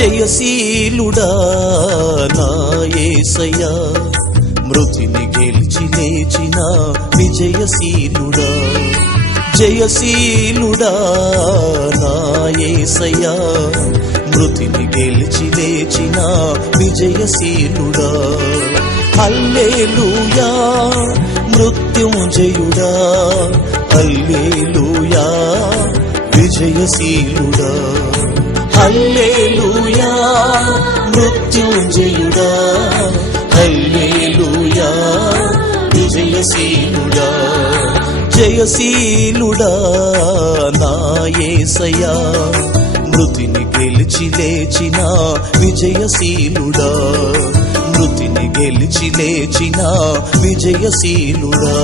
జయశీలుడా నా యేసయ్యా, మృతిని గెలిచి లేచిన విజయశీలుడా. జయశీలుడా నా యేసయ్యా, మృతిని గెలిచి లేచిన విజయశీలుడా. హల్లెలూయా మృత్యుంజయుడా, హల్లెలూయా విజయశీలుడా. హల్లెలూయా మృత్యుంజయుడా, హల్లెలూయా విజయశీలుడా. జయశీలుడా నా యేసయ్యా, మృతిని గెలిచి లేచిన విజయశీలుడా. మృతిని గెలిచి లేచిన విజయశీలుడా.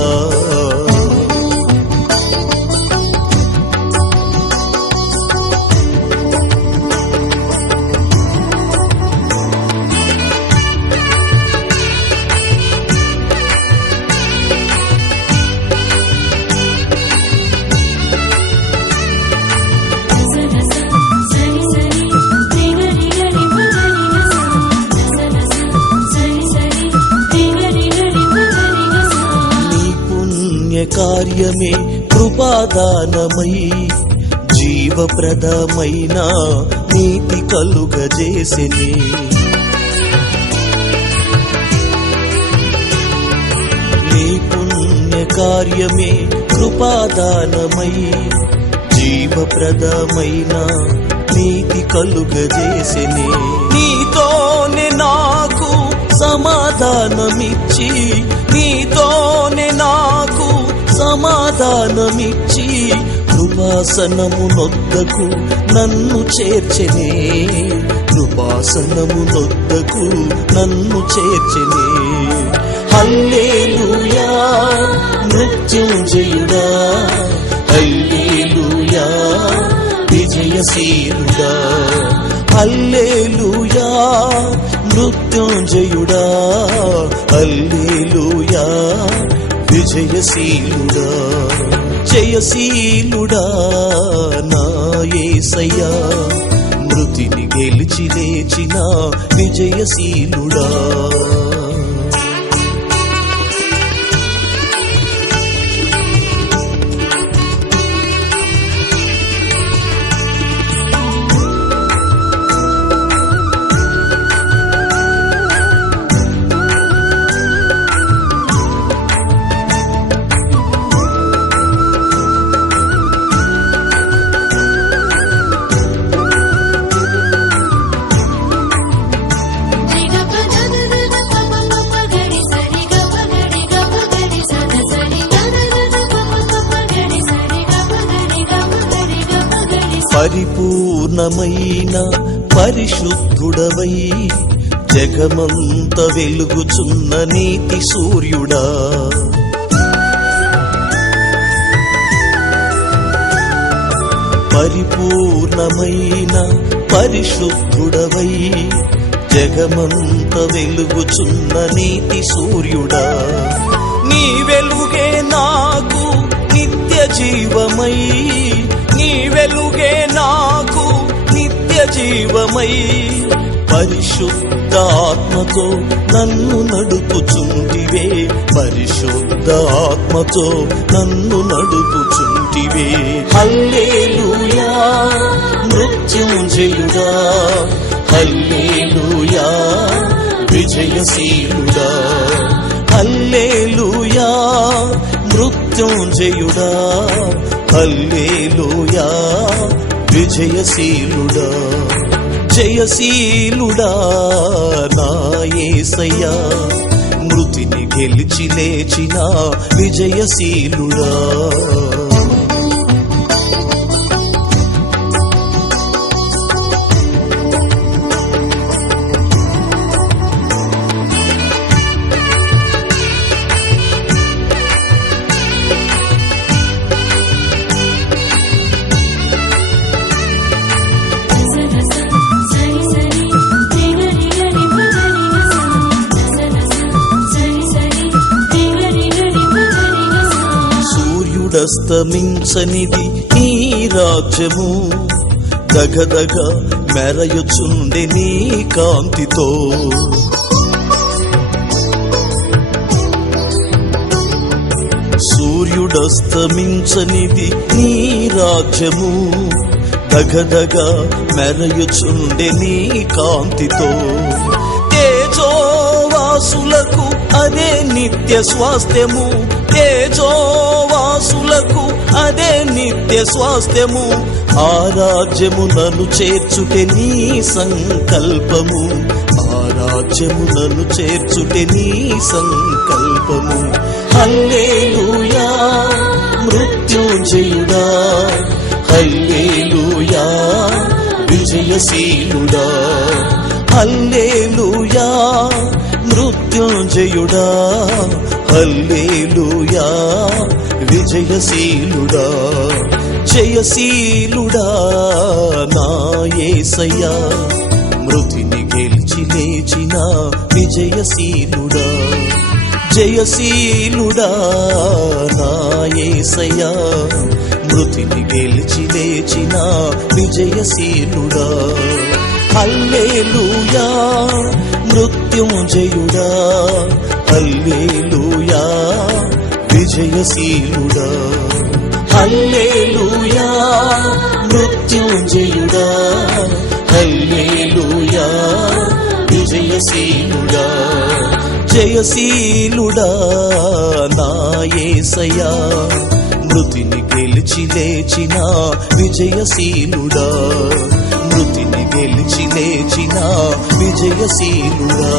కార్యమే కృపాదానమై జీవప్రదమైన నీతి కలుగజేసెనే. నీ పుణ్య కార్యమే కృపాదానమై జీవప్రదమైన నీతి కలుగజేసెనే. నీతోనే నాకు సమాధానమిచ్చి, నీతోనే నాకు సమాధానమిచ్చి, కృపాసనమునొద్దకు నన్ను చేర్చెనే. కృపాసనమునొద్దకు నన్ను చేర్చెనే. హల్లెలూయా మృత్యుంజయుడా, హల్లెలూయా విజయశీలుడా. హల్లెలూయా మృత్యుంజయుడా, హల్లెలూయా విజయశీలుడా. జయశీలుడా నా యేసయ్యా, మృతిని గెలిచి లేచిన విజయశీలుడా. పరిపూర్ణమైన పరిశుద్ధుడవై జగమంత వెలుగుచున్న నీతి సూర్యుడా. పరిపూర్ణమైన పరిశుద్ధుడవై జగమంత వెలుగుచున్న నీతి సూర్యుడా. నీ వెలుగే నాకు నిత్య జీవమై, నీ వెలుగే నాకు నిత్య జీవమై, పరిశుద్ధాత్మతో నన్ను నడుపుచుంటివే. పరిశుద్ధాత్మతో నన్ను నడుపుచుంటివే. హల్లెలూయా మృత్యుంజయుడా, హల్లెలూయా విజయశీలుడా. హల్లెలూయా మృత్యుంజయుడా, హల్లెలూయా విజయశీలుడా. జయశీలుడా నా యేసయ్యా, మృతిని గెలిచి లేచిన విజయశీలుడా. అస్తమించనిది నీ రాజ్యము, దగదగ మెరయుచుండే నీ కాంతితో. సూర్యుడస్తమించనిది నీ రాజ్యము, దగదగ మెరయుచుండే నీ కాంతితో. తేజోవాసులకు అదే నిత్య స్వాస్థ్యము, తేజోవాసులకు అదే నిత్య స్వాస్థ్యము. ఆ రాజ్యము నన్ను చేర్చుటే నీ సంకల్పము, ఆ రాజ్యము నన్ను చేర్చుటే నీ సంకల్పము. హల్లెలూయా మృత్యుంజయుడా, హల్లెలూయా విజయశీలుడా, హల్లెలూయా మృత్యుంజయుడా, హల్లెలూయా విజయశీలుడా. జయశీలుడా నా యేసయ్యా, మృతిని గెలిచి లేచిన విజయశీలుడా. జయశీలుడా నా యేసయ్యా, మృతిని గెలిచి లేచిన విజయశీలుడా. హల్లెలూయా మృత్యుంజయుడా, హల్లెలూయా విజయశీలుడా. హల్లెలూయా మృత్యుంజయుడా, హల్లెలూయా విజయశీలుడా. జయశీలుడా నా యేసయ్యా, మృతిని గెలిచి లేచిన విజయశీలుడా, మృతిని గెలిచి లేచిన విజయశీలుడా.